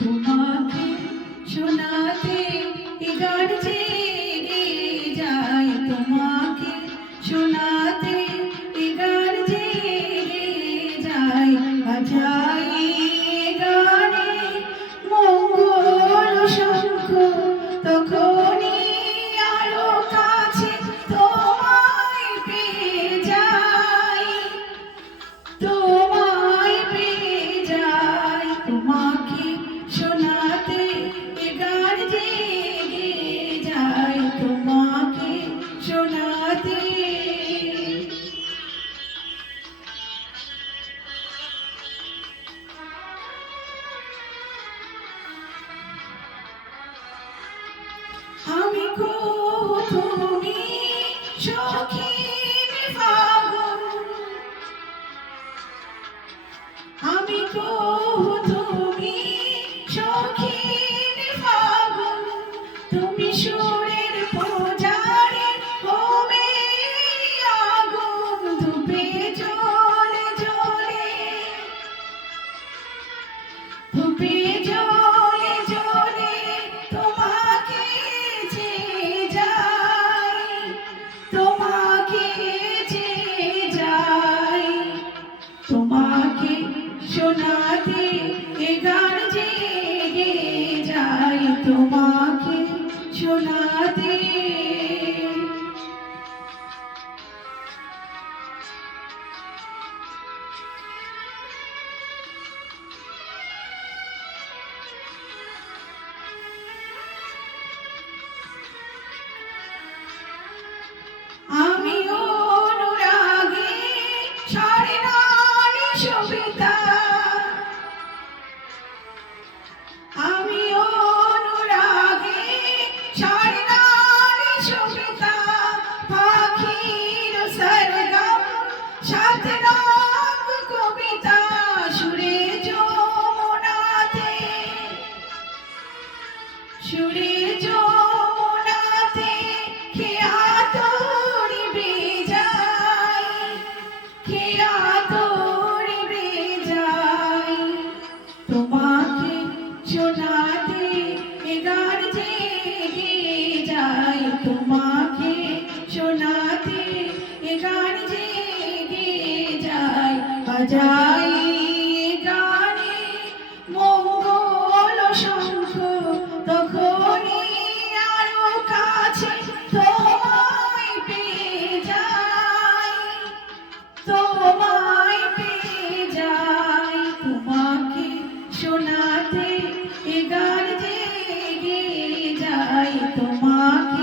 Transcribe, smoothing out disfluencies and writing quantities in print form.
তোমাকে শোনাতে এ গান জেগে যায়, তোমাকে শোনাতে এ গান জেগে যায়। বাজাই এ গানে মঙ্গল শঙ্খ, তখনই আরো কাছে তোমায় পেয়ে যাই, তোমায় পেয়ে যাই। তোমাকে শোনাতে এ গান জেগে যায়, তোমাকে শোনাতে। আমি গো তুমি সখিনী ফাগুন, আমি গো তুমি সখিনী ফাগুন, তুমি সুরের পূজারি ও মেরি আগুন। ধূপে জ্বলে জ্বলে, ধূপে জ্বলে জ্বলে তোমাকে চেয়ে যাই, তোমাকে চেয়ে যাই। তোমাকে শোনাতে এ গান জেগে যায়, তোমাকে শোনাতে। আমি অনুরাগে সারে নারী সবিতা, আমি অনুরাগে সারে নারী সবিতা। পাখির সরগম সাত রঙ কবিতা, সুরে যমুনাতে, সুরে যমুনাতে খেয়া তোরি বেজাই, খেয়া তোরি বেজাই। তোমাকে শোনাতে এ গান জেগে যায়, তোমাকে শোনাতে এ গান জেগে যায়। বাজাই এ গানে মঙ্গল শঙ্খ, তখনই আরো কাছে তোমায় পেয়ে যাই, তোমায় পেয়ে যাই। তোমাকে শোনাতে এ গান জেগে যায়, তোমাকে